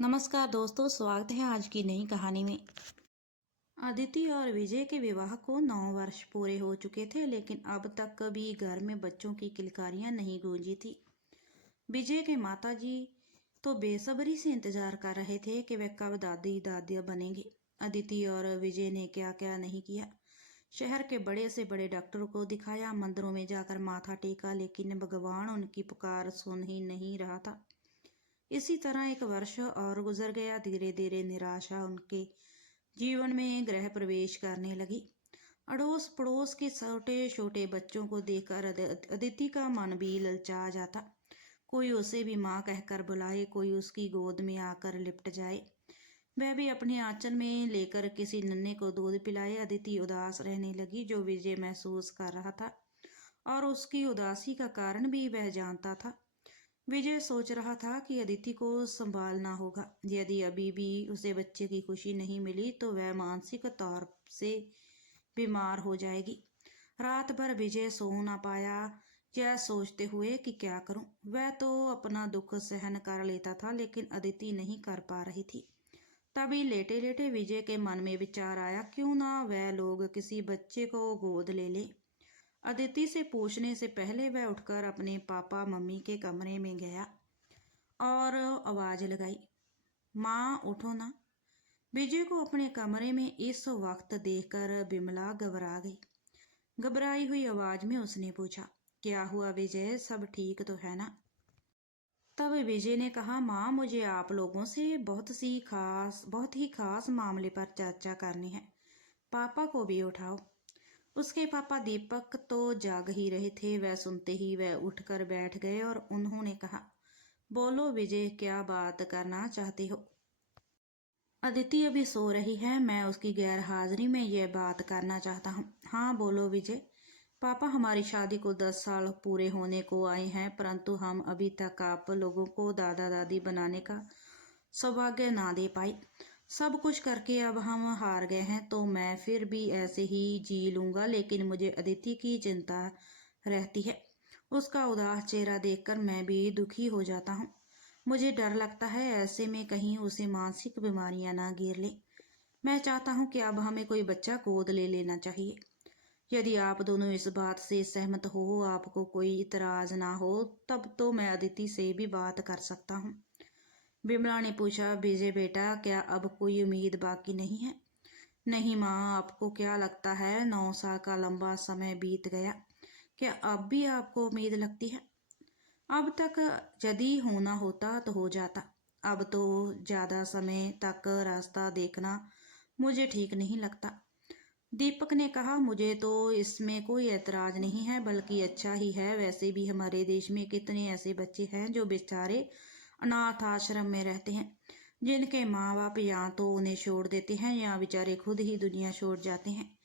नमस्कार दोस्तों, स्वागत है आज की नई कहानी में। अदिति और विजय के विवाह को 9 वर्ष पूरे हो चुके थे, लेकिन अब तक कभी घर में बच्चों की किलकारियां नहीं गूंजी थी। विजय के माताजी तो बेसब्री से इंतजार कर रहे थे कि वे कब दादी दादिया बनेंगे। अदिति और विजय ने क्या क्या नहीं किया। शहर के बड़े से बड़े डॉक्टरों को दिखाया, मंदिरों में जाकर माथा टेका, लेकिन भगवान उनकी पुकार सुन ही नहीं रहा था। इसी तरह एक वर्ष और गुजर गया। धीरे धीरे निराशा उनके जीवन में गृह प्रवेश करने लगी। अड़ोस पड़ोस के छोटे छोटे बच्चों को देखकर अदिति का मन भी ललचा जाता। कोई उसे भी माँ कहकर बुलाए, कोई उसकी गोद में आकर लिपट जाए, वह भी अपने आंचल में लेकर किसी नन्हे को दूध पिलाए। अदिति उदास रहने लगी, जो विजय महसूस कर रहा था, और उसकी उदासी का कारण भी वह जानता था। विजय सोच रहा था कि अदिति को संभालना होगा। यदि अभी भी उसे बच्चे की खुशी नहीं मिली तो वह मानसिक तौर से बीमार हो जाएगी। रात भर विजय सो ना पाया, यह सोचते हुए कि क्या करूं। वह तो अपना दुख सहन कर लेता था, लेकिन अदिति नहीं कर पा रही थी। तभी लेटे लेटे विजय के मन में विचार आया, क्यों ना वह लोग किसी बच्चे को गोद ले ले। अदिति से पूछने से पहले वह उठकर अपने पापा मम्मी के कमरे में गया और आवाज लगाई, माँ उठो ना। विजय को अपने कमरे में इस वक्त देखकर बिमला घबरा गई। घबराई हुई आवाज में उसने पूछा, क्या हुआ विजय, सब ठीक तो है ना? तब विजय ने कहा, माँ मुझे आप लोगों से बहुत ही खास मामले पर चर्चा करनी है। पापा को भी उठाओ। उसके पापा दीपक तो जाग ही रहे थे। वह सुनते ही वह उठकर बैठ गए और उन्होंने कहा, बोलो विजय, क्या बात करना चाहते हो? अदिति अभी सो रही है, मैं उसकी गैर हाजिरी में यह बात करना चाहता हूँ। हाँ बोलो विजय। पापा, हमारी शादी को 10 साल पूरे होने को आए हैं, परंतु हम अभी तक आप लोगों को दादा दादी बनाने का सौभाग्य ना दे पाई। सब कुछ करके अब हम हार गए हैं, तो मैं फिर भी ऐसे ही जी लूंगा, लेकिन मुझे अदिति की चिंता रहती है। उसका उदास चेहरा देखकर मैं भी दुखी हो जाता हूँ। मुझे डर लगता है ऐसे में कहीं उसे मानसिक बीमारियां ना घेर ले। मैं चाहता हूँ कि अब हमें कोई बच्चा गोद ले लेना चाहिए। यदि आप दोनों इस बात से सहमत हो, आपको कोई इतराज ना हो, तब तो मैं अदिति से भी बात कर सकता हूँ। बिमला ने पूछा, विजय बेटा, क्या अब कोई उम्मीद बाकी नहीं है? नहीं माँ, आपको क्या लगता है 9 साल का लंबा समय बीत गया, क्या अब भी आपको उम्मीद लगती है? अब तक यदि होना होता तो हो जाता। अब तो ज्यादा समय तक रास्ता देखना मुझे ठीक नहीं लगता। दीपक ने कहा, मुझे तो इसमें कोई ऐतराज नहीं है, बल्कि अच्छा ही है। वैसे भी हमारे देश में कितने ऐसे बच्चे हैं जो बेचारे अनाथ आश्रम में रहते हैं, जिनके माँ बाप या तो उन्हें छोड़ देते हैं या बेचारे खुद ही दुनिया छोड़ जाते हैं।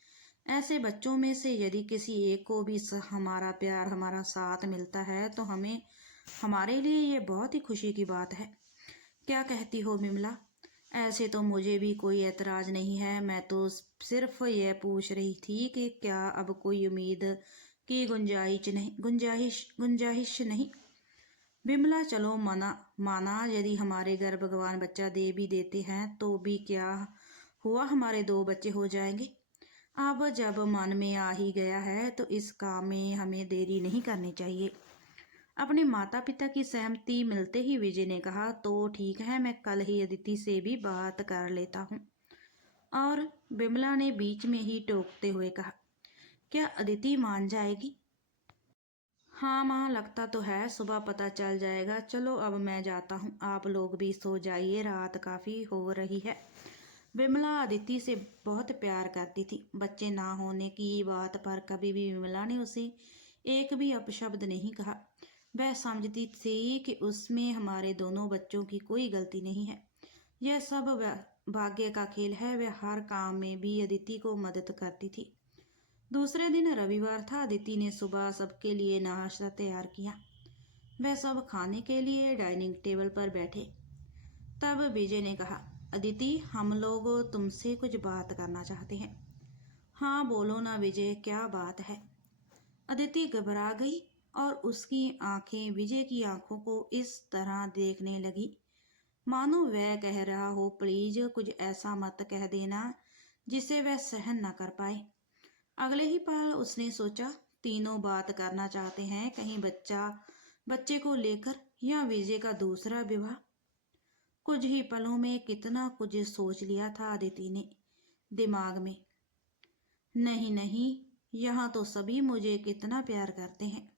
ऐसे बच्चों में से यदि किसी एक को भी हमारा प्यार, हमारा साथ मिलता है तो हमारे लिए ये बहुत ही खुशी की बात है। क्या कहती हो बिमला? ऐसे तो मुझे भी कोई ऐतराज नहीं है। मैं तो सिर्फ यह पूछ रही थी कि क्या अब कोई उम्मीद की गुंजाइश नहीं। बिमला, चलो माना यदि हमारे घर भगवान बच्चा दे भी देते हैं तो भी क्या हुआ, हमारे 2 बच्चे हो जाएंगे। अब जब मन में आ ही गया है तो इस काम में हमें देरी नहीं करनी चाहिए। अपने माता पिता की सहमति मिलते ही विजय ने कहा, तो ठीक है, मैं कल ही अदिति से भी बात कर लेता हूँ। और बिमला ने बीच में ही टोकते हुए कहा, क्या अदिति मान जाएगी? हाँ माँ, लगता तो है, सुबह पता चल जाएगा। चलो अब मैं जाता हूँ, आप लोग भी सो जाइए, रात काफी हो रही है। विमला अदिति से बहुत प्यार करती थी। बच्चे ना होने की बात पर कभी भी विमला ने उसे एक भी अपशब्द नहीं कहा। वह समझती थी कि उसमें हमारे दोनों बच्चों की कोई गलती नहीं है। यह सब भाग्य का खेल है। वह हर काम में भी अदिति को मदद करती थी। दूसरे दिन रविवार था। अदिति ने सुबह सबके लिए नाश्ता तैयार किया। वह सब खाने के लिए डाइनिंग टेबल पर बैठे। तब विजय ने कहा, अदिति, हम लोग तुमसे कुछ बात करना चाहते हैं। हाँ बोलो ना विजय, क्या बात है? अदिति घबरा गई और उसकी आंखें विजय की आंखों को इस तरह देखने लगी मानो वह कह रहा हो, प्लीज कुछ ऐसा मत कह देना जिसे वह सहन न कर पाए। अगले ही पल उसने सोचा, तीनों बात करना चाहते हैं, कहीं बच्चे को लेकर या विजय का दूसरा विवाह। कुछ ही पलों में कितना कुछ सोच लिया था अदिति ने दिमाग में। नहीं नहीं, यहाँ तो सभी मुझे कितना प्यार करते हैं।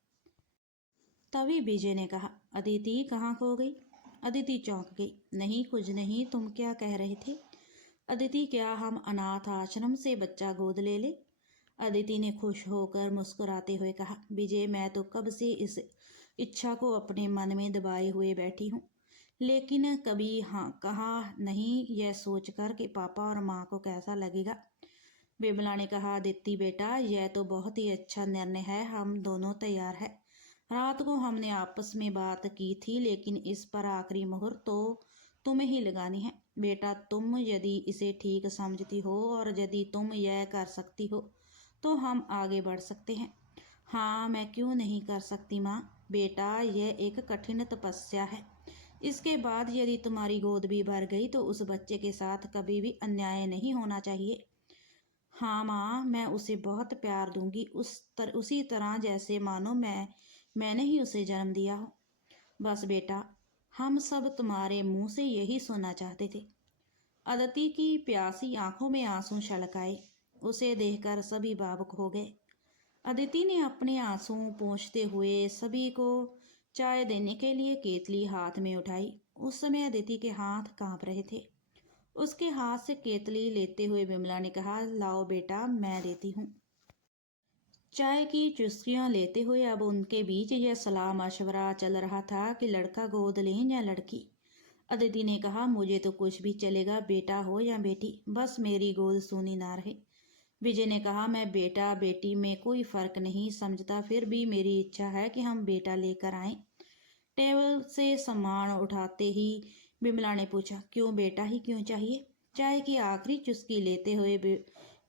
तभी विजय ने कहा, अदिति कहाँ खो गई? अदिति चौंक गई। नहीं कुछ नहीं, तुम क्या कह रहे थे? अदिति, क्या हम अनाथ आश्रम से बच्चा गोद ले ले? अदिति ने खुश होकर मुस्कुराते हुए कहा, विजय मैं तो कब से इस इच्छा को अपने मन में दबाए हुए बैठी हूँ, लेकिन कभी हाँ कहा नहीं, यह सोचकर कि पापा और माँ को कैसा लगेगा। बिमला ने कहा, अदिति बेटा यह तो बहुत ही अच्छा निर्णय है, हम दोनों तैयार है। रात को हमने आपस में बात की थी, लेकिन इस पर आखिरी मुहूर्त तो तुम्हें ही लगानी है। बेटा तुम यदि इसे ठीक समझती हो और यदि तुम यह कर सकती हो तो हम आगे बढ़ सकते हैं। हाँ मैं क्यों नहीं कर सकती माँ। बेटा यह एक कठिन तपस्या है, इसके बाद यदि तुम्हारी गोद भी भर गई तो उस बच्चे के साथ कभी भी अन्याय नहीं होना चाहिए। हाँ माँ, मैं उसे बहुत प्यार दूंगी, उसी तरह जैसे मानो मैंने ही उसे जन्म दिया हो। बस बेटा, हम सब तुम्हारे मुंह से यही सुनना चाहते थे। अदिति की प्यासी आंखों में आंसू छलक आए। उसे देखकर सभी भावुक हो गए। अदिति ने अपने आंसू पोंछते हुए सभी को चाय देने के लिए केतली हाथ में उठाई। उस समय अदिति के हाथ कांप रहे थे। उसके हाथ से केतली लेते हुए विमला ने कहा, लाओ बेटा मैं देती हूँ। चाय की चुस्कियां लेते हुए अब उनके बीच यह सलाह मशवरा चल रहा था कि लड़का गोद लें या लड़की। अदिति ने कहा, मुझे तो कुछ भी चलेगा, बेटा हो या बेटी, बस मेरी गोद सूनी ना रहे। विजय ने कहा, मैं बेटा बेटी में कोई फर्क नहीं समझता, फिर भी मेरी इच्छा है कि हम बेटा लेकर आए। टेबल से सामान उठाते ही बिमला ने पूछा, क्यों बेटा ही क्यों चाहिए? चाय की आखिरी चुस्की लेते हुए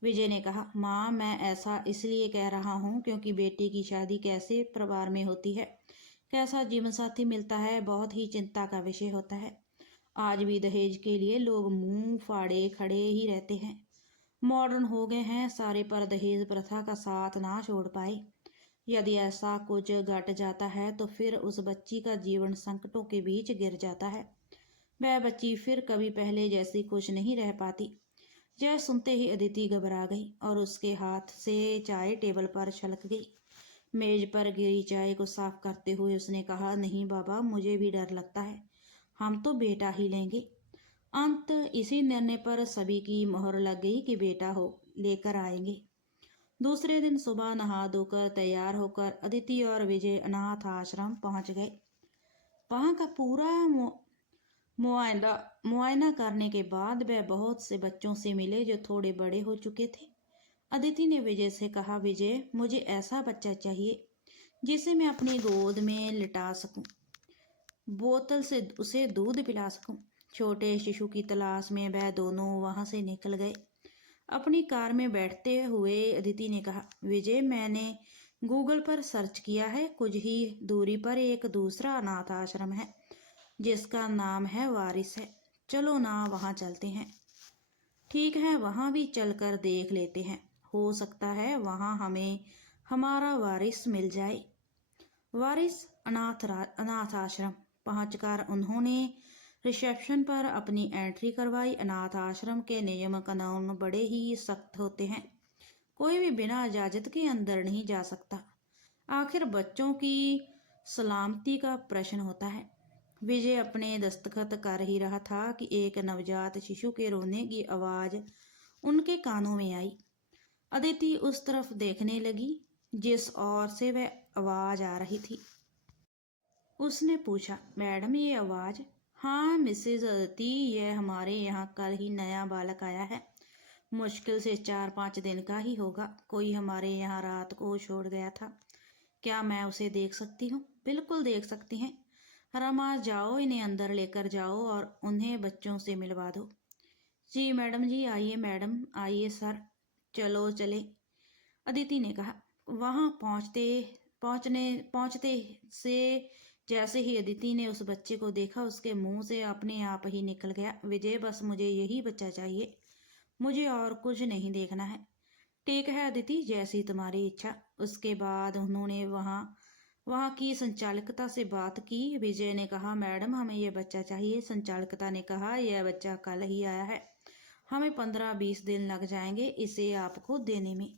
विजय ने कहा, माँ मैं ऐसा इसलिए कह रहा हूँ क्योंकि बेटी की शादी कैसे परिवार में होती है, कैसा जीवन साथी मिलता है, बहुत ही चिंता का विषय होता है। आज भी दहेज के लिए लोग मुंह फाड़े खड़े ही रहते हैं। मॉडर्न हो गए हैं सारे, पर दहेज प्रथा का साथ ना छोड़ पाए। यदि ऐसा कुछ घट जाता है तो फिर उस बच्ची का जीवन संकटों के बीच गिर जाता है। वह बच्ची फिर कभी पहले जैसी खुश नहीं रह पाती। यह सुनते ही अदिति घबरा गई और उसके हाथ से चाय टेबल पर छलक गई। मेज पर गिरी चाय को साफ करते हुए उसने कहा, नहीं बाबा, मुझे भी डर लगता है, हम तो बेटा ही लेंगे। अंत इसी निर्णय पर सभी की मोहर लग गई कि बेटा हो लेकर आएंगे। दूसरे दिन सुबह नहा धोकर तैयार होकर अदिति और विजय अनाथ आश्रम पहुंच गए। वहां का पूरा मुआयना करने के बाद वह बहुत से बच्चों से मिले जो थोड़े बड़े हो चुके थे। अदिति ने विजय से कहा, विजय मुझे ऐसा बच्चा चाहिए जिसे मैं अपनी गोद में लिटा सकूं, बोतल से उसे दूध पिला सकूं। छोटे शिशु की तलाश में वह दोनों वहां से निकल गए। अपनी कार में बैठते हुए अदिति ने कहा, विजय मैंने गूगल पर सर्च किया है, कुछ ही दूरी पर एक दूसरा अनाथ आश्रम है जिसका नाम है वारिस है, चलो ना वहाँ चलते हैं। ठीक है, वहाँ भी चलकर देख लेते हैं, हो सकता है वहाँ हमें हमारा वारिस मिल जाए। वारिस अनाथ आश्रम पहुंचकर उन्होंने रिसेप्शन पर अपनी एंट्री करवाई। अनाथ आश्रम के नियम कानून बड़े ही सख्त होते हैं, कोई भी बिना इजाजत के अंदर नहीं जा सकता। आखिर बच्चों की सलामती का प्रश्न होता है। विजय अपने दस्तखत कर ही रहा था कि एक नवजात शिशु के रोने की आवाज उनके कानों में आई। अदिति उस तरफ देखने लगी जिस ओर से वह आवाज आ रही थी। उसने पूछा, मैडम ये आवाज? हाँ मिसेज अदिति, यह हमारे यहाँ कल ही नया बालक आया है, मुश्किल से 4-5 दिन का ही होगा, कोई हमारे यहाँ रात को छोड़ गया था। क्या मैं उसे देख सकती हूँ? बिल्कुल देख सकती हैं। रमा जाओ, इन्हें अंदर लेकर जाओ और उन्हें बच्चों से मिलवा दो। जी मैडम जी, आइए मैडम, आइए सर, चलो चले, अदिति ने कहा। वहां पहुंचते से जैसे ही अदिति ने उस बच्चे को देखा, उसके मुंह से अपने आप ही निकल गया, विजय बस मुझे यही बच्चा चाहिए, मुझे और कुछ नहीं देखना है। ठीक है अदिति, जैसी तुम्हारी इच्छा। उसके बाद उन्होंने वहाँ वहाँ की संचालकता से बात की। विजय ने कहा, मैडम हमें यह बच्चा चाहिए। संचालकता ने कहा, यह बच्चा कल ही आया है, हमें 15-20 दिन लग जाएंगे इसे आपको देने में।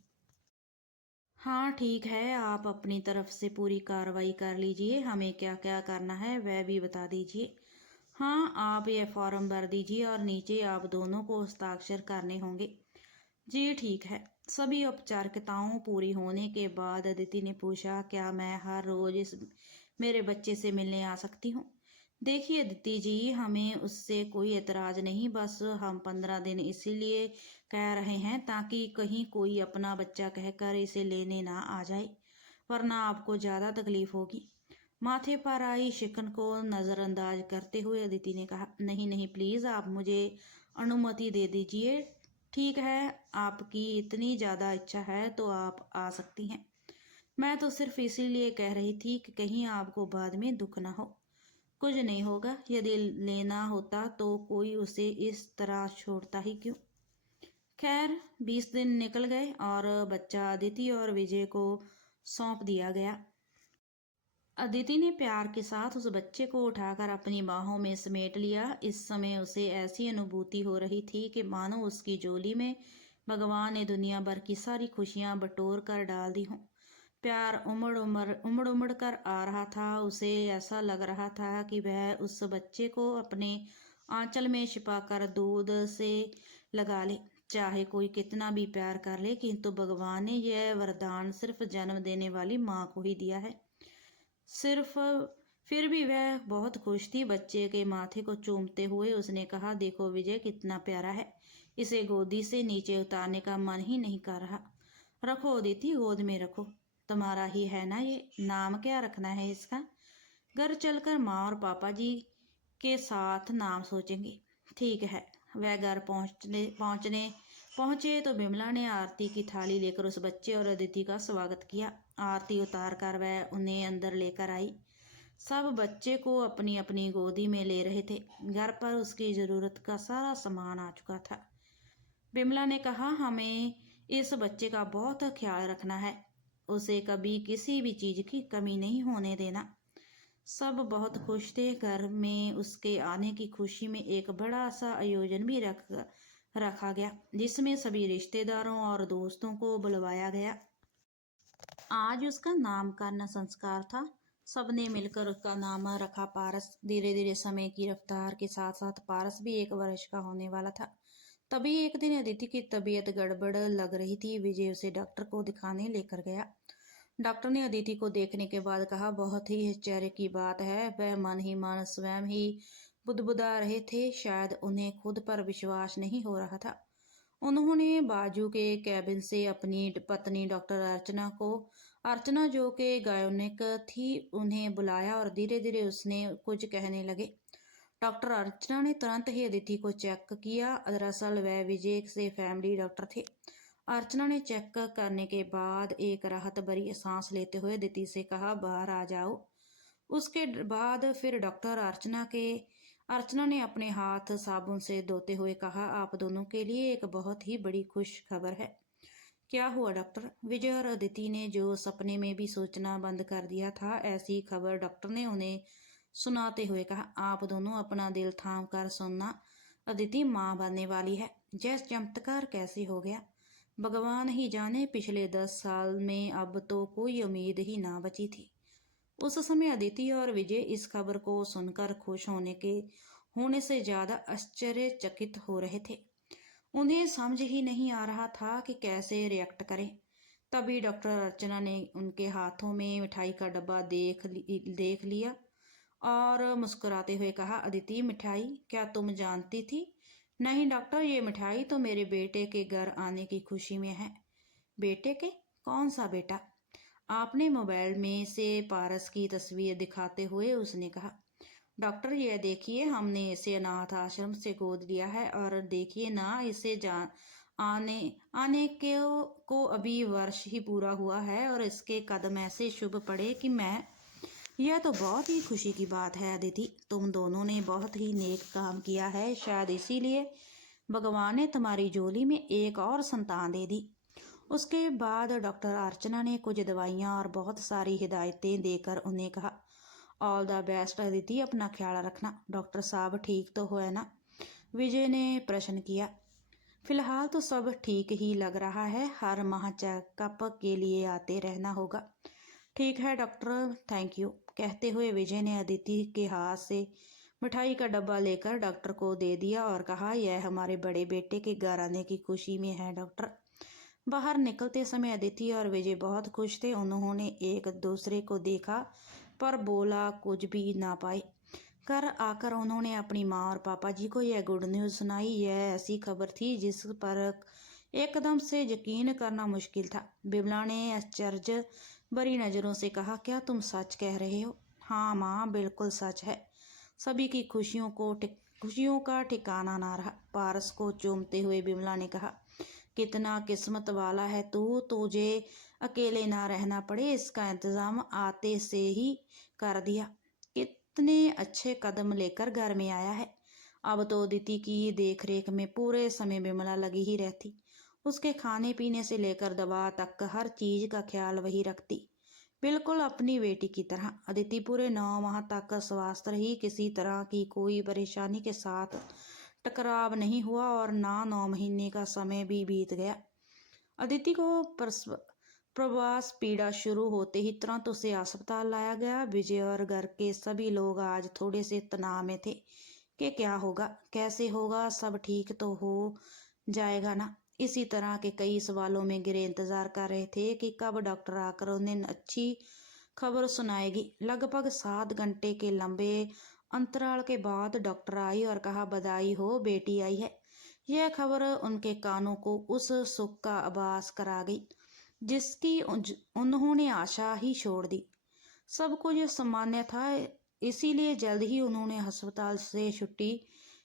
हाँ ठीक है, आप अपनी तरफ से पूरी कार्रवाई कर लीजिए, हमें क्या क्या करना है वह भी बता दीजिए। हाँ, आप यह फॉर्म भर दीजिए और नीचे आप दोनों को हस्ताक्षर करने होंगे। जी ठीक है। सभी औपचारिकताओं पूरी होने के बाद अदिति ने पूछा, क्या मैं हर रोज इस मेरे बच्चे से मिलने आ सकती हूँ? देखिए अदिति जी, हमें उससे कोई एतराज नहीं, बस हम 15 दिन इसीलिए कह रहे हैं ताकि कहीं कोई अपना बच्चा कहकर इसे लेने ना आ जाए, वरना आपको ज़्यादा तकलीफ होगी। माथे पर आई शिकन को नज़रअंदाज करते हुए अदिति ने कहा, नहीं नहीं प्लीज़, आप मुझे अनुमति दे दीजिए। ठीक है, आपकी इतनी ज़्यादा इच्छा है तो आप आ सकती हैं। मैं तो सिर्फ इसीलिए कह रही थी कि कहीं आपको बाद में दुख ना हो। कुछ नहीं होगा, यदि लेना होता तो कोई उसे इस तरह छोड़ता ही क्यों। खैर 20 दिन निकल गए और बच्चा अदिति और विजय को सौंप दिया गया। अदिति ने प्यार के साथ उस बच्चे को उठाकर अपनी बाहों में समेट लिया। इस समय उसे ऐसी अनुभूति हो रही थी कि मानो उसकी झोली में भगवान ने दुनिया भर की सारी खुशियां बटोर कर डाल दी हों। प्यार उमड़ उमड़ कर आ रहा था। उसे ऐसा लग रहा था कि वह उस बच्चे को अपने आंचल में छिपाकर दूध से लगा ले, चाहे कोई कितना भी प्यार कर ले, किंतु भगवान ने यह वरदान सिर्फ जन्म देने वाली माँ को ही दिया है। सिर्फ फिर भी वह बहुत खुश थी। बच्चे के माथे को चूमते हुए उसने कहा, देखो विजय कितना प्यारा है, इसे गोदी से नीचे उतारने का मन ही नहीं कर रहा। रखो अदिति, गोद में रखो, तुम्हारा ही है ना ये। नाम क्या रखना है इसका? घर चलकर माँ और पापा जी के साथ नाम सोचेंगे। ठीक है। वह घर पहुंचे तो बिमला ने आरती की थाली लेकर उस बच्चे और अदिति का स्वागत किया। आरती उतार कर वह उन्हें अंदर लेकर आई। सब बच्चे को अपनी अपनी गोदी में ले रहे थे। घर पर उसकी जरूरत का सारा सामान आ चुका था। बिमला ने कहा, हमें इस बच्चे का बहुत ख्याल रखना है, उसे कभी किसी भी चीज की कमी नहीं होने देना। सब बहुत खुश थे। घर में उसके आने की खुशी में एक बड़ा सा आयोजन भी रखा गया, जिसमें सभी रिश्तेदारों और दोस्तों को बुलवाया गया। आज उसका नामकरण संस्कार था। सबने मिलकर उसका नाम रखा पारस। धीरे धीरे समय की रफ्तार के साथ साथ पारस भी 1 वर्ष का होने वाला था। तभी एक दिन अदिति की तबीयत गड़बड़ लग रही थी। विजय उसे डॉक्टर को दिखाने लेकर गया। डॉक्टर ने अदिति को देखने के बाद कहा, बहुत ही आश्चर्य की बात है। वह मन ही मन स्वयं ही बुदबुदा रहे थे, शायद उन्हें खुद पर विश्वास नहीं हो रहा था। उन्होंने बाजू के कैबिन से अपनी पत्नी डॉक्टर अर्चना जो कि गायनिक थी, उन्हें बुलाया और धीरे धीरे उसने कुछ कहने लगे। डॉक्टर अर्चना ने तुरंत ही अदिति को चेक किया। दरअसल वह विजय से फैमिली डॉक्टर थे। अर्चना ने चेक करने के बाद एक राहत भरी सांस लेते हुए अदिति से कहा, बाहर आ जाओ। उसके बाद फिर डॉक्टर अर्चना ने अपने हाथ साबुन से धोते हुए कहा, आप दोनों के लिए एक बहुत ही बड़ी खुश खबर है। क्या हुआ डॉक्टर? विजय और अदिति ने जो सपने में भी सोचना बंद कर दिया था, ऐसी खबर डॉक्टर ने उन्हें सुनाते हुए कहा, आप दोनों अपना दिल थाम कर सुनना, अदिति माँ बनने वाली है। यह चमत्कार कैसे हो गया, भगवान ही जाने। पिछले 10 साल में अब तो कोई उम्मीद ही ना बची थी। उस समय अदिति और विजय इस खबर को सुनकर खुश होने से ज्यादा आश्चर्यचकित हो रहे थे। उन्हें समझ ही नहीं आ रहा था कि कैसे रिएक्ट करें। तभी डॉक्टर अर्चना ने उनके हाथों में मिठाई का डब्बा देख लिया और मुस्कुराते हुए कहा, अदिति मिठाई, क्या तुम जानती थी? नहीं डॉक्टर, ये मिठाई तो मेरे बेटे के घर आने की खुशी में है। बेटे के? कौन सा बेटा? आपने मोबाइल में से पारस की तस्वीर दिखाते हुए उसने कहा। डॉक्टर ये देखिए, हमने इसे अनाथ आश्रम से गोद लिया है और देखिए ना, इसे आने को अभी वर्ष ही पूरा हुआ है और इसके कदम ऐसे शुभ पड़े कि मैं यह तो बहुत ही खुशी की बात है अदिति। तुम दोनों ने बहुत ही नेक काम किया है, शायद इसीलिए भगवान ने तुम्हारी झोली में एक और संतान दे दी। उसके बाद डॉक्टर अर्चना ने कुछ दवाइयाँ और बहुत सारी हिदायतें देकर उन्हें कहा, ऑल द बेस्ट अदिति, अपना ख्याल रखना। डॉक्टर साहब ठीक तो है ना? विजय ने प्रश्न किया। फिलहाल तो सब ठीक ही लग रहा है, हर माह चेकअप के लिए आते रहना होगा। ठीक है डॉक्टर, थैंक यू, कहते हुए विजय ने अदिति के हाथ से मिठाई का डब्बा लेकर डॉक्टर को दे दिया और कहा, यह हमारे बड़े बेटे के घर आने की खुशी में है डॉक्टर। बाहर निकलते समय अदिति और विजय बहुत खुश थे। उन्होंने एक दूसरे को देखा पर बोला कुछ भी ना पाए। घर आकर उन्होंने अपनी माँ और पापा जी को यह गुड न्यूज़ सुनाई। यह ऐसी खबर थी जिस पर एकदम से यकीन करना मुश्किल था। बिमला ने आश्चर्य भरी नज़रों से कहा, क्या तुम सच कह रहे हो? हाँ माँ, बिल्कुल सच है। सभी की खुशियों का ठिकाना ना रहा। पारस को चूमते हुए बिमला ने कहा, कितना किस्मत वाला है तू, तुझे अकेले ना रहना पड़े, इसका इंतजाम आते से ही कर दिया। कितने अच्छे कदम लेकर घर में आया है। अब तो अदिति की देखरेख में पूरे समय बिमला लगी ही रहती। उसके खाने पीने से लेकर दवा तक हर चीज का ख्याल वही रखती, बिल्कुल अपनी बेटी की तरह। अदिति पूरे 9 माह तक स्वस्थ रही, किसी तरह की कोई परेशानी के साथ टकराव नहीं हुआ और ना 9 महीने का समय भी बीत गया। अदिति को प्रवास पीड़ा शुरू होते ही तुरंत उसे अस्पताल लाया गया। विजय और घर के सभी लोग आज थोड़े से तनाव में थे कि क्या होगा, कैसे होगा, सब ठीक तो हो जाएगा ना। इसी तरह के कई सवालों में गिरे इंतजार कर रहे थे कि कब डॉक्टर आकर उन्हें अच्छी खबर सुनाएगी। लगभग 7 घंटे के लंबे अंतराल के बाद डॉक्टर आई और कहा, बधाई हो, बेटी आई है। यह खबर उनके कानों को उस सुख का आभास करा गई जिसकी उन्होंने आशा ही छोड़ दी। सब कुछ सामान्य था, इसीलिए जल्द ही उन्होंने अस्पताल से छुट्टी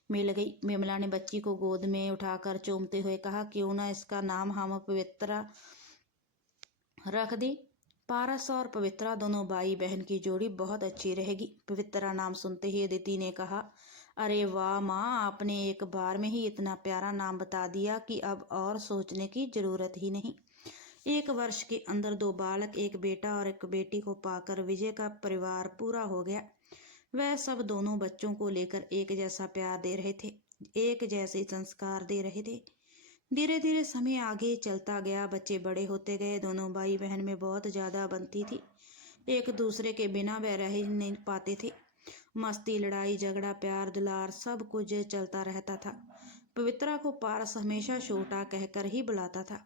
मिल गई। विमला ने बच्ची को गोद में उठाकर चूमते हुए कहा, क्यों ना इसका नाम हम पवित्रा रख दे। पारस और पवित्रा दोनों भाई बहन की जोड़ी बहुत अच्छी रहेगी। पवित्रा नाम सुनते ही अदिति ने कहा, अरे वाह माँ, आपने एक बार में ही इतना प्यारा नाम बता दिया कि अब और सोचने की जरूरत ही नहीं। 1 वर्ष के अंदर 2 बालक, एक बेटा और एक बेटी को पाकर विजय का परिवार पूरा हो गया। वह सब दोनों बच्चों को लेकर एक जैसा प्यार दे रहे थे, एक जैसे संस्कार दे रहे थे। धीरे धीरे समय आगे चलता गया, बच्चे बड़े होते गए। दोनों भाई बहन में बहुत ज़्यादा बनती थी, एक दूसरे के बिना वह रह ही नहीं पाते थे। मस्ती, लड़ाई झगड़ा, प्यार दुलार सब कुछ चलता रहता था। पवित्रा को पारस हमेशा छोटा कहकर ही बुलाता था।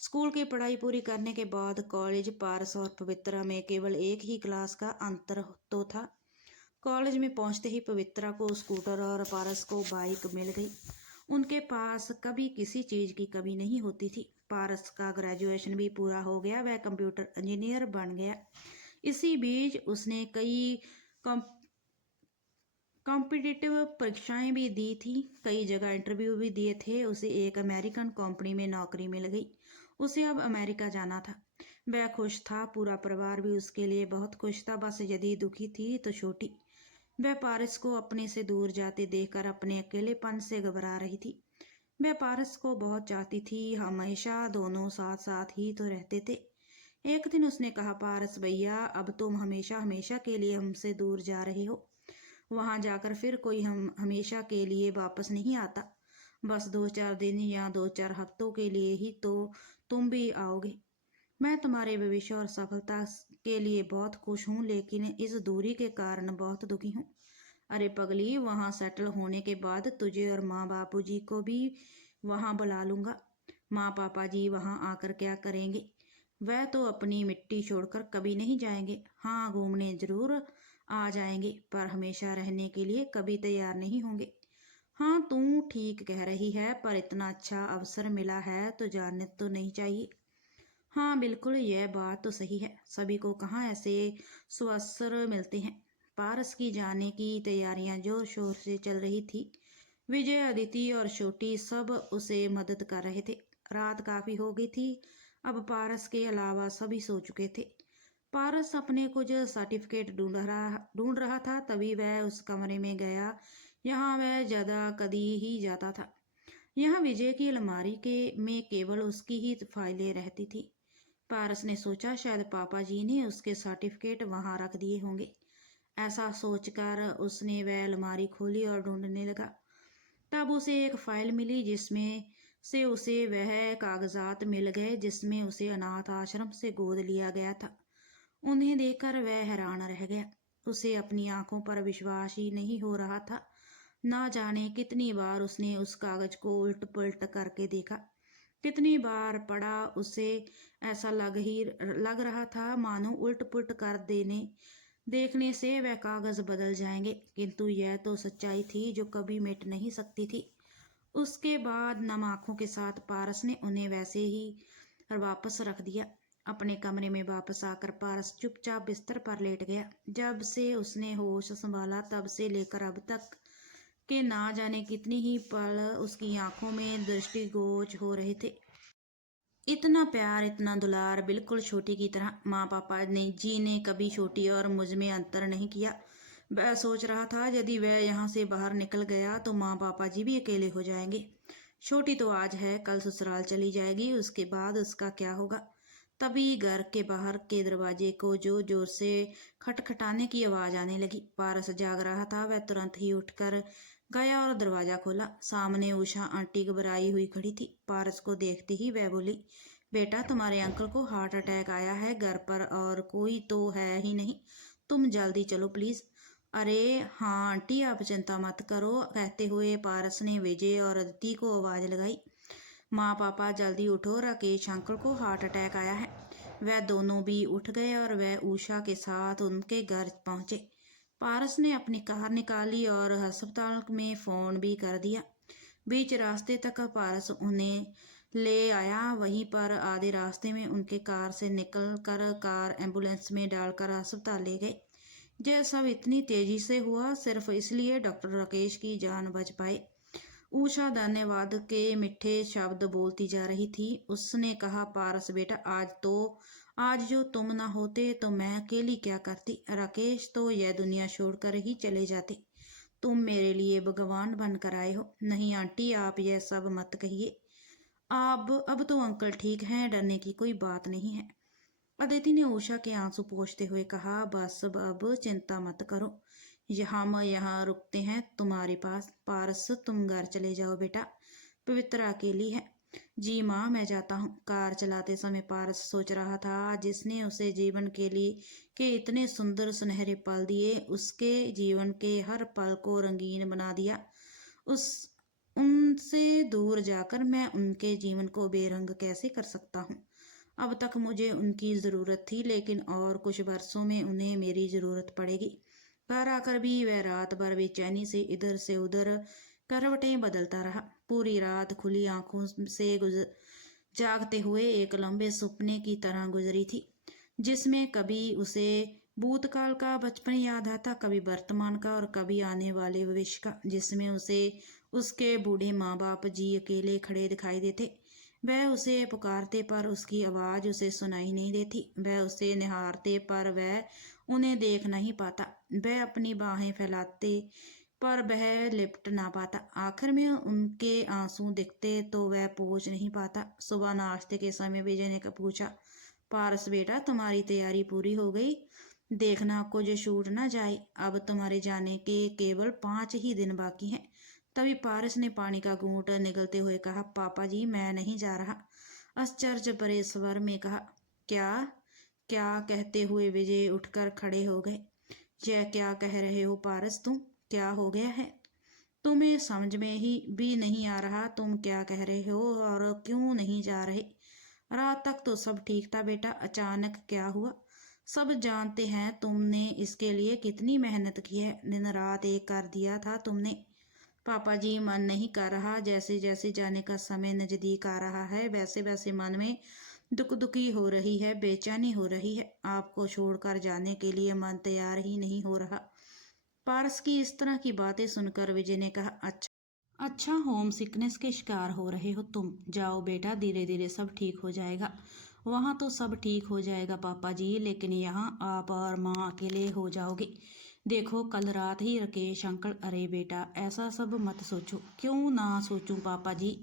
स्कूल की पढ़ाई पूरी करने के बाद कॉलेज, पारस और पवित्रा में केवल एक ही क्लास का अंतर तो था। कॉलेज में पहुंचते ही पवित्रा को स्कूटर और पारस को बाइक मिल गई। उनके पास कभी किसी चीज़ की कमी नहीं होती थी। पारस का ग्रेजुएशन भी पूरा हो गया, वह कंप्यूटर इंजीनियर बन गया। इसी बीच उसने कई कॉम्पिटिटिव परीक्षाएं भी दी थी, कई जगह इंटरव्यू भी दिए थे। उसे एक अमेरिकन कंपनी में नौकरी मिल गई। उसे अब अमेरिका जाना था। वह खुश था, पूरा परिवार भी उसके लिए बहुत खुश था। बस यदि दुखी थी तो छोटी। वह पारस को अपने से दूर जाते देखकर अपने अकेलेपन से घबरा रही थी। वह पारस को बहुत चाहती थी, हमेशा दोनों साथ साथ ही तो रहते थे। एक दिन उसने कहा, पारस भैया, अब तुम हमेशा हमेशा के लिए हमसे दूर जा रहे हो। वहां जाकर फिर कोई हम हमेशा के लिए वापस नहीं आता। बस 2-4 दिन या 2-4 हफ्तों के लिए ही तो तुम भी आओगे। मैं तुम्हारे भविष्य और सफलता के लिए बहुत खुश हूँ, लेकिन इस दूरी के कारण बहुत दुखी हूँ। अरे पगली, वहाँ सेटल होने के बाद तुझे और माँ बापू जी को भी वहाँ बुला लूँगा। माँ पापा जी वहाँ आकर क्या करेंगे? वह तो अपनी मिट्टी छोड़कर कभी नहीं जाएंगे। हाँ, घूमने जरूर आ जाएंगे, पर हमेशा रहने के लिए कभी तैयार नहीं होंगे। हाँ, तू ठीक कह रही है, पर इतना अच्छा अवसर मिला है तो जाने तो नहीं चाहिए। हाँ बिल्कुल, यह बात तो सही है। सभी को कहाँ ऐसे सुअवसर मिलते हैं। पारस की जाने की तैयारियां जोर शोर से चल रही थी। विजय, अदिति और छोटी सब उसे मदद कर रहे थे। रात काफी हो गई थी। अब पारस के अलावा सभी सो चुके थे। पारस अपने कुछ सर्टिफिकेट ढूंढ रहा था, तभी वह उस कमरे में गया यहाँ वह ज़्यादा कभी ही जाता था। यहाँ विजय की अलमारी के में केवल उसकी ही फाइलें रहती थी। पारस ने सोचा शायद पापा जी ने उसके सर्टिफिकेट वहाँ रख दिए होंगे। ऐसा सोचकर उसने वह अलमारी खोली और ढूंढने लगा। तब उसे एक फाइल मिली जिसमें से उसे वह कागजात मिल गए जिसमें उसे अनाथ आश्रम से गोद लिया गया था। उन्हें देखकर वह हैरान रह गया। उसे अपनी आंखों पर विश्वास ही नहीं हो रहा था। ना जाने कितनी बार उसने उस कागज को उल्ट पुल्ट करके देखा, कितनी बार पढ़ा। उसे ऐसा लग रहा था मानो उल्ट पुल्ट कर देखने से वह कागज बदल जाएंगे, किंतु यह तो सच्चाई थी जो कभी मिट नहीं सकती थी। उसके बाद नम आंखों के साथ पारस ने उन्हें वैसे ही वापस रख दिया। अपने कमरे में वापस आकर पारस चुपचाप बिस्तर पर लेट गया। जब से उसने होश संभाला तब से लेकर अब तक के ना जाने कितनी ही पल उसकी आंखों में दृष्टिगोचर हो रहे थे। इतना प्यार, इतना दुलार, बिल्कुल छोटी की तरह। माँ पापा ने कभी छोटी और मुझ में अंतर नहीं किया। वह सोच रहा था यदि वह यहाँ से बाहर निकल गया तो माँ पापा जी भी अकेले हो जाएंगे। छोटी तो आज है, कल ससुराल चली जाएगी, उसके बाद उसका क्या होगा। तभी घर के बाहर के दरवाजे को जोर जोर से खटखटाने की आवाज आने लगी। पारस जाग रहा था। वह तुरंत ही उठकर गया और दरवाजा खोला। सामने उषा आंटी घबराई हुई खड़ी थी। पारस को देखते ही वह बोली, बेटा तुम्हारे अंकल को हार्ट अटैक आया है, घर पर और कोई तो है ही नहीं, तुम जल्दी चलो प्लीज। अरे हाँ आंटी, आप चिंता मत करो, कहते हुए पारस ने विजय और अदिति को आवाज लगाई। माँ पापा जल्दी उठो, राकेश अंकल को हार्ट अटैक आया है। वह दोनों भी उठ गए और वह उषा के साथ उनके घर पहुंचे। पारस ने अपनी कार निकाली और अस्पताल में फोन भी कर दिया। बीच रास्ते तक पारस उन्हें ले आया। वहीं पर आधे रास्ते में उनके कार से निकल कर कार एम्बुलेंस में डालकर अस्पताल ले गए। यह सब इतनी तेजी से हुआ सिर्फ इसलिए डॉक्टर राकेश की जान बच पाए। उषा धन्यवाद के मीठे शब्द बोलती जा रही थी। उसने कहा, पारस बेटा, आज जो तुम ना होते तो मैं अकेली क्या करती। राकेश तो यह दुनिया छोड़कर ही चले जाते। तुम मेरे लिए भगवान बनकर आए हो। नहीं आंटी, आप यह सब मत कहिए। अब तो अंकल ठीक हैं, डरने की कोई बात नहीं है। अदिति ने उषा के आंसू पोंछते हुए कहा, बस अब चिंता मत करो, हम यहाँ रुकते हैं तुम्हारे पास। पारस तुम घर चले जाओ बेटा, पवित्रा अकेली है। जी माँ, मैं जाता हूँ। कार चलाते समय पारस सोच रहा था, जिसने उसे जीवन के इतने सुंदर सुनहरे पल दिए, उसके जीवन के हर पल को रंगीन बना दिया। उनसे दूर जाकर मैं उनके जीवन को बेरंग कैसे कर सकता हूँ। अब तक मुझे उनकी ज़रूरत थी, लेकिन और कुछ वर्षों में उन्हें मेरी ज़रूरत पड़ेगी। घर आकर भी वह रात भर बेचैनी से इधर से उधर करवटें बदलता रहा। पूरी रात खुली आंखों से जागते हुए एक लंबे सपने की तरह गुजरी थी, जिसमें कभी उसे भूतकाल का बचपन याद आता, कभी वर्तमान का और कभी आने वाले भविष्य का, जिसमें उसे उसके बूढ़े माँ बाप जी अकेले खड़े दिखाई देते। वह उसे पुकारते पर उसकी आवाज़ उसे सुनाई नहीं देती। वह उसे निहारते पर वह उन्हें देख नहीं पाता। वह अपनी बाहें फैलाते पर वह लिपट ना पाता। आखिर में उनके आंसू दिखते तो वह पहुँच नहीं पाता। सुबह नाश्ते के समय विजय ने पूछा, पारस बेटा, तुम्हारी तैयारी पूरी हो गई? देखना कुछ छूट ना जाए, अब तुम्हारे जाने के केवल 5 ही दिन बाकी हैं। तभी पारस ने पानी का घूंट निगलते हुए कहा, पापा जी, मैं नहीं जा रहा। आश्चर्य भरे स्वर में कहा, क्या क्या कहते हुए विजय उठकर खड़े हो गए। यह क्या कह रहे हो पारस, तुम? क्या हो गया है? तुम्हें समझ में ही भी नहीं आ रहा तुम क्या कह रहे हो और क्यों नहीं जा रहे? रात तक तो सब ठीक था बेटा, अचानक क्या हुआ? सब जानते हैं तुमने इसके लिए कितनी मेहनत की है, दिन रात एक कर दिया था तुमने। पापा जी, मन नहीं कर रहा। जैसे जैसे जाने का समय नजदीक आ रहा है वैसे वैसे मन में दुखी हो रही है, बेचैनी हो रही है। आपको छोड़कर जाने के लिए मन तैयार ही नहीं हो रहा। पारस की इस तरह की बातें सुनकर विजय ने कहा, अच्छा होम सिकनेस के शिकार हो रहे हो तुम। जाओ बेटा, धीरे धीरे सब ठीक हो जाएगा। वहाँ तो सब ठीक हो जाएगा पापा जी, लेकिन यहाँ आप और माँ अकेले हो जाओगे। देखो कल रात ही राकेश अंकल, अरे बेटा ऐसा सब मत सोचो। क्यों ना सोचूं पापा जी,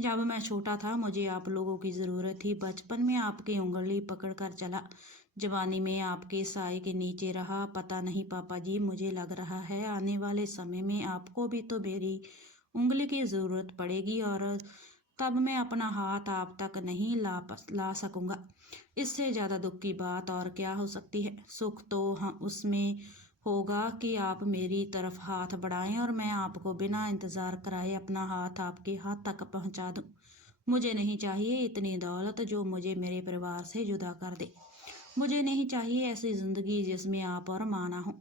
जब मैं छोटा था मुझे आप लोगों की ज़रूरत थी। बचपन में आपकी उंगली पकड़ कर चला, जवानी में आपके साए के नीचे रहा। पता नहीं पापा जी, मुझे लग रहा है आने वाले समय में आपको भी तो मेरी उंगली की ज़रूरत पड़ेगी, और तब मैं अपना हाथ आप तक नहीं ला सकूंगा। इससे ज़्यादा दुख की बात और क्या हो सकती है। सुख तो हाँ उसमें होगा कि आप मेरी तरफ हाथ बढ़ाएं और मैं आपको बिना इंतज़ार कराए अपना हाथ आपके हाथ तक पहुंचा दूं। मुझे नहीं चाहिए इतनी दौलत जो मुझे मेरे परिवार से जुदा कर दे। मुझे नहीं चाहिए ऐसी ज़िंदगी जिसमें आप और माँ ना हो।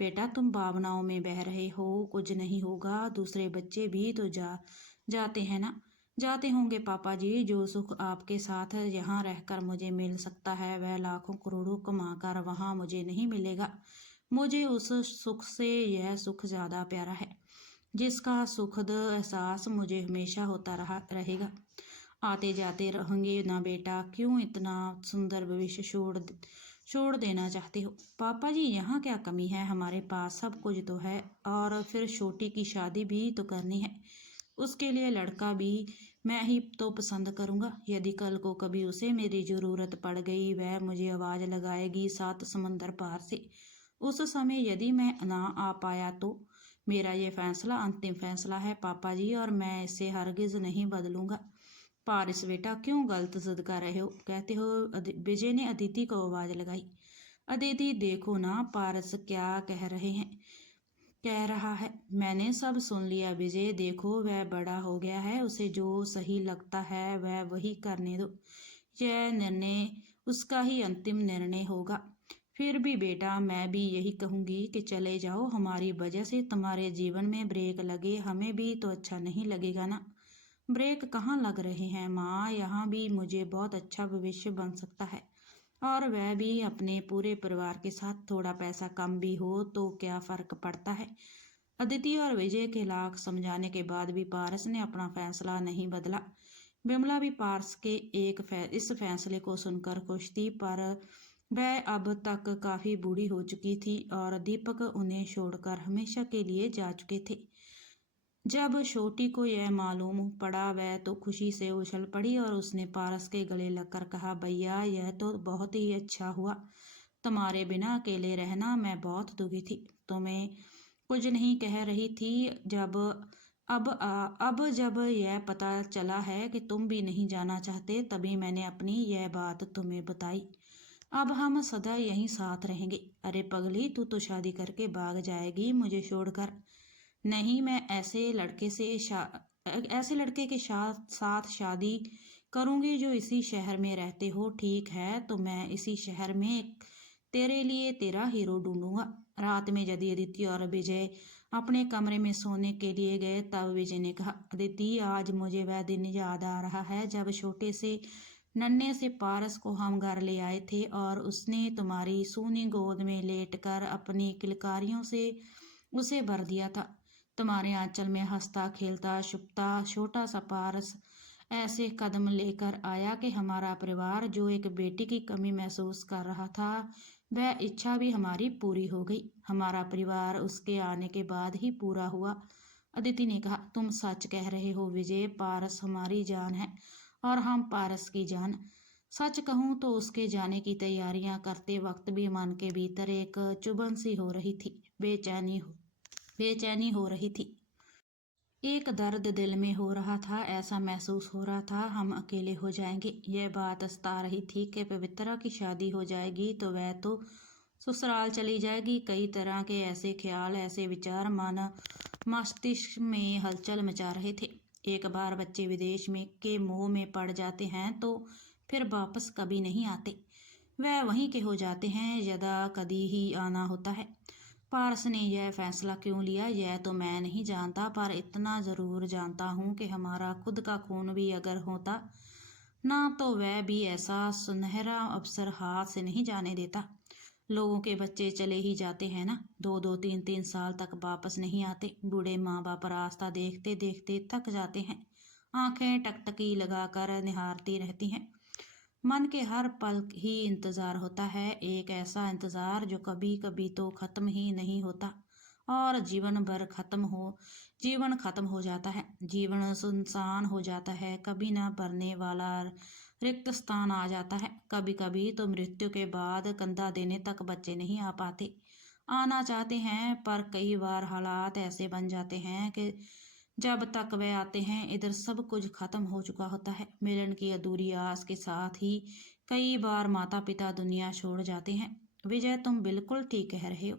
बेटा तुम भावनाओं में बह रहे हो, कुछ नहीं होगा। दूसरे बच्चे भी तो जाते हैं ना। जाते होंगे पापा जी। जो सुख आपके साथ यहाँ रहकर मुझे मिल सकता है वह लाखों करोड़ों कमा कर वहाँ मुझे नहीं मिलेगा। मुझे उस सुख से यह सुख ज़्यादा प्यारा है, जिसका सुखद एहसास मुझे हमेशा होता रहेगा। आते जाते रहेंगे ना बेटा, क्यों इतना सुंदर भविष्य छोड़ देना चाहते हो। पापा जी यहाँ क्या कमी है, हमारे पास सब कुछ तो है। और फिर छोटी की शादी भी तो करनी है। उसके लिए लड़का भी मैं ही तो पसंद करूँगा। यदि कल को कभी उसे मेरी ज़रूरत पड़ गई, वह मुझे आवाज़ लगाएगी 7 समंदर पार से। उस समय यदि मैं ना आ पाया तो मेरा ये फैसला अंतिम फैसला है पापा जी, और मैं इसे हरगिज नहीं बदलूंगा। पारिस बेटा क्यों गलत जिद कर रहे हो, कहते हो। विजय ने अदिति को आवाज़ लगाई। अदिति देखो ना पारस क्या कह रहे हैं, कह रहा है। मैंने सब सुन लिया विजय। देखो वह बड़ा हो गया है, उसे जो सही लगता है वह वही करने दो। यह निर्णय उसका ही अंतिम निर्णय होगा। फिर भी बेटा मैं भी यही कहूँगी कि चले जाओ। हमारी वजह से तुम्हारे जीवन में ब्रेक लगे, हमें भी तो अच्छा नहीं लगेगा ना। ब्रेक कहाँ लग रहे हैं माँ, यहाँ भी मुझे बहुत अच्छा भविष्य बन सकता है, और वह भी अपने पूरे परिवार के साथ। थोड़ा पैसा कम भी हो तो क्या फर्क पड़ता है। अदिति और विजय के लाख समझाने के बाद भी पारस ने अपना फैसला नहीं बदला। विमला भी पारस के इस फैसले को सुनकर खुश थी, पर वह अब तक काफी बूढ़ी हो चुकी थी और दीपक उन्हें छोड़कर हमेशा के लिए जा चुके थे। जब छोटी को यह मालूम पड़ा वह तो खुशी से उछल पड़ी और उसने पारस के गले लगकर कहा, भैया यह तो बहुत ही अच्छा हुआ। तुम्हारे बिना अकेले रहना मैं बहुत दुखी थी। तुम्हें कुछ नहीं कह रही थी। अब जब यह पता चला है कि तुम भी नहीं जाना चाहते, तभी मैंने अपनी यह बात तुम्हें बताई। अब हम सदा यहीं साथ रहेंगे। अरे पगली, तू तो शादी करके भाग जाएगी मुझे छोड़कर। नहीं, मैं ऐसे लड़के के साथ शादी करूंगी जो इसी शहर में रहते हो। ठीक है, तो मैं इसी शहर में तेरे लिए तेरा हीरो ढूंढूंगा। रात में यदि अदिति और विजय अपने कमरे में सोने के लिए गए, तब विजय ने कहा, अदिति आज मुझे वह दिन याद आ रहा है जब छोटे से नन्हे से पारस को हम घर ले आए थे और उसने तुम्हारी सूनी गोद में लेटकर अपनी किलकारियों से उसे भर दिया था। तुम्हारे आंचल में हंसता खेलता छुपता छोटा सा पारस ऐसे कदम लेकर आया कि हमारा परिवार जो एक बेटी की कमी महसूस कर रहा था, वह इच्छा भी हमारी पूरी हो गई। हमारा परिवार उसके आने के बाद ही पूरा हुआ। अदिति ने कहा, तुम सच कह रहे हो विजय। पारस हमारी जान है और हम पारस की जान। सच कहूं तो उसके जाने की तैयारियां करते वक्त भी मन के भीतर एक चुभन सी हो रही थी, बेचैनी हो रही थी। एक दर्द दिल में हो रहा था, ऐसा महसूस हो रहा था हम अकेले हो जाएंगे। यह बात सता रही थी कि पवित्रा की शादी हो जाएगी तो वह तो ससुराल चली जाएगी। कई तरह के ऐसे ख्याल, ऐसे विचार मन मस्तिष्क में हलचल मचा रहे थे। एक बार बच्चे विदेश में के मोह में पड़ जाते हैं तो फिर वापस कभी नहीं आते। वह वहीं के हो जाते हैं, यदा कदी ही आना होता है। पारस ने यह फैसला क्यों लिया यह तो मैं नहीं जानता, पर इतना ज़रूर जानता हूँ कि हमारा खुद का खून भी अगर होता ना तो वह भी ऐसा सुनहरा अवसर हाथ से नहीं जाने देता। लोगों के बच्चे चले ही जाते हैं ना, 2-2 3-3 साल तक वापस नहीं आते। बूढ़े माँ बाप रास्ता देखते देखते थक जाते हैं, आंखें टकटकी लगाकर निहारती रहती हैं। मन के हर पल ही इंतज़ार होता है, एक ऐसा इंतज़ार जो कभी कभी तो ख़त्म ही नहीं होता और जीवन ख़त्म हो जाता है। जीवन सुनसान हो जाता है, कभी ना भरने वाला रिक्त स्थान आ जाता है। कभी कभी तो मृत्यु के बाद कंधा देने तक बच्चे नहीं आ पाते, आना चाहते हैं, पर कई बार हालात ऐसे बन जाते हैं कि जब तक वे आते हैं इधर सब कुछ खत्म हो चुका होता है। मिलन की अधूरी आस के साथ ही कई बार माता पिता दुनिया छोड़ जाते हैं। विजय, तुम बिल्कुल ठीक कह रहे हो।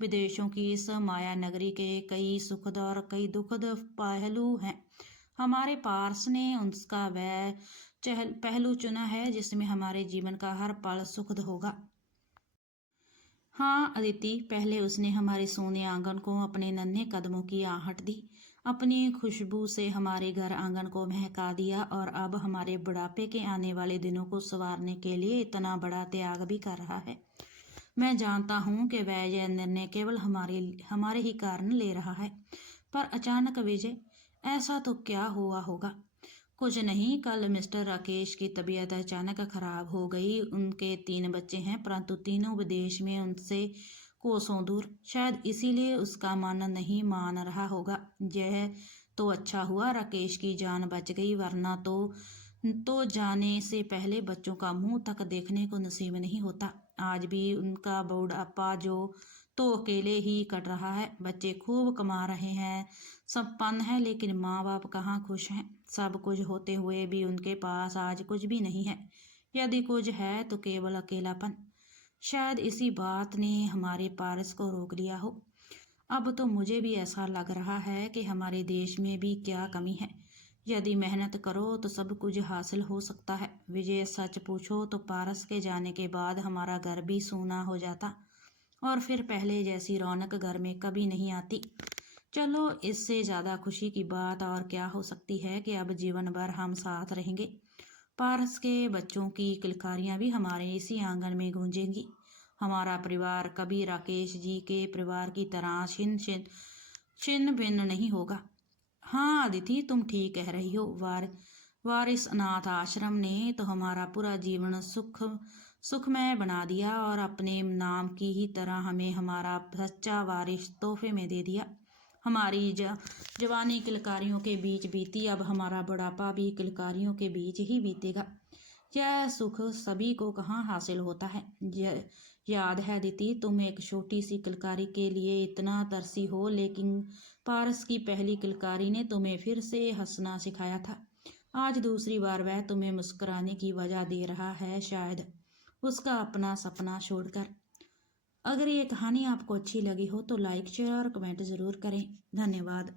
विदेशों की इस माया नगरी के कई सुखद और कई दुखद पहलू हैं। हमारे पार्स ने उसका वह पहलू चुना है जिसमें हमारे जीवन का हर पल सुखद होगा। हाँ अदिति, पहले उसने हमारे सोने आंगन को अपने नन्हे कदमों की आहट दी, अपनी खुशबू से हमारे घर आंगन को महका दिया और अब हमारे बुढ़ापे के आने वाले दिनों को संवारने के लिए इतना बड़ा त्याग भी कर रहा है। मैं जानता हूँ कि वह यह निर्णय केवल हमारे ही कारण ले रहा है, पर अचानक विजय, ऐसा तो क्या हुआ होगा? कुछ नहीं, कल मिस्टर राकेश की तबीयत अचानक खराब हो गई। उनके 3 बच्चे हैं, परंतु तीनों विदेश में उनसे कोसों दूर। शायद इसीलिए उसका मन नहीं मान रहा होगा। यह तो अच्छा हुआ राकेश की जान बच गई, वरना तो जाने से पहले बच्चों का मुंह तक देखने को नसीब नहीं होता। आज भी उनका बुढ़ापा जो तो अकेले ही कट रहा है। बच्चे खूब कमा रहे हैं, संपन्न है, लेकिन माँ बाप कहाँ खुश हैं। सब कुछ होते हुए भी उनके पास आज कुछ भी नहीं है। यदि कुछ है तो केवल अकेलापन। शायद इसी बात ने हमारे पारस को रोक लिया हो। अब तो मुझे भी ऐसा लग रहा है कि हमारे देश में भी क्या कमी है। यदि मेहनत करो तो सब कुछ हासिल हो सकता है। विजय, सच पूछो तो पारस के जाने के बाद हमारा घर भी सूना हो जाता और फिर पहले जैसी रौनक घर में कभी नहीं आती। चलो, इससे ज़्यादा खुशी की बात और क्या हो सकती है कि अब जीवन भर हम साथ रहेंगे। पारस के बच्चों की किलकारियाँ भी हमारे इसी आंगन में गूंजेंगी। हमारा परिवार कभी राकेश जी के परिवार की तरह छिन्न भिन्न नहीं होगा। हाँ अदिति, तुम ठीक कह रही हो। वारिस अनाथ आश्रम ने तो हमारा पूरा जीवन सुखमय बना दिया और अपने नाम की ही तरह हमें हमारा सच्चा वारिस तोहफे में दे दिया। हमारी जवानी किलकारियों के बीच बीती, अब हमारा बुढ़ापा भी किलकारियों के बीच ही बीतेगा। यह सुख सभी को कहाँ हासिल होता है। याद है अदिति, तुम एक छोटी सी किलकारी के लिए इतना तरसी हो, लेकिन पारस की पहली किलकारी ने तुम्हें फिर से हंसना सिखाया था। आज दूसरी बार वह तुम्हें मुस्कुराने की वजह दे रहा है, शायद उसका अपना सपना छोड़कर। अगर ये कहानी आपको अच्छी लगी हो तो लाइक, शेयर और कमेंट ज़रूर करें। धन्यवाद।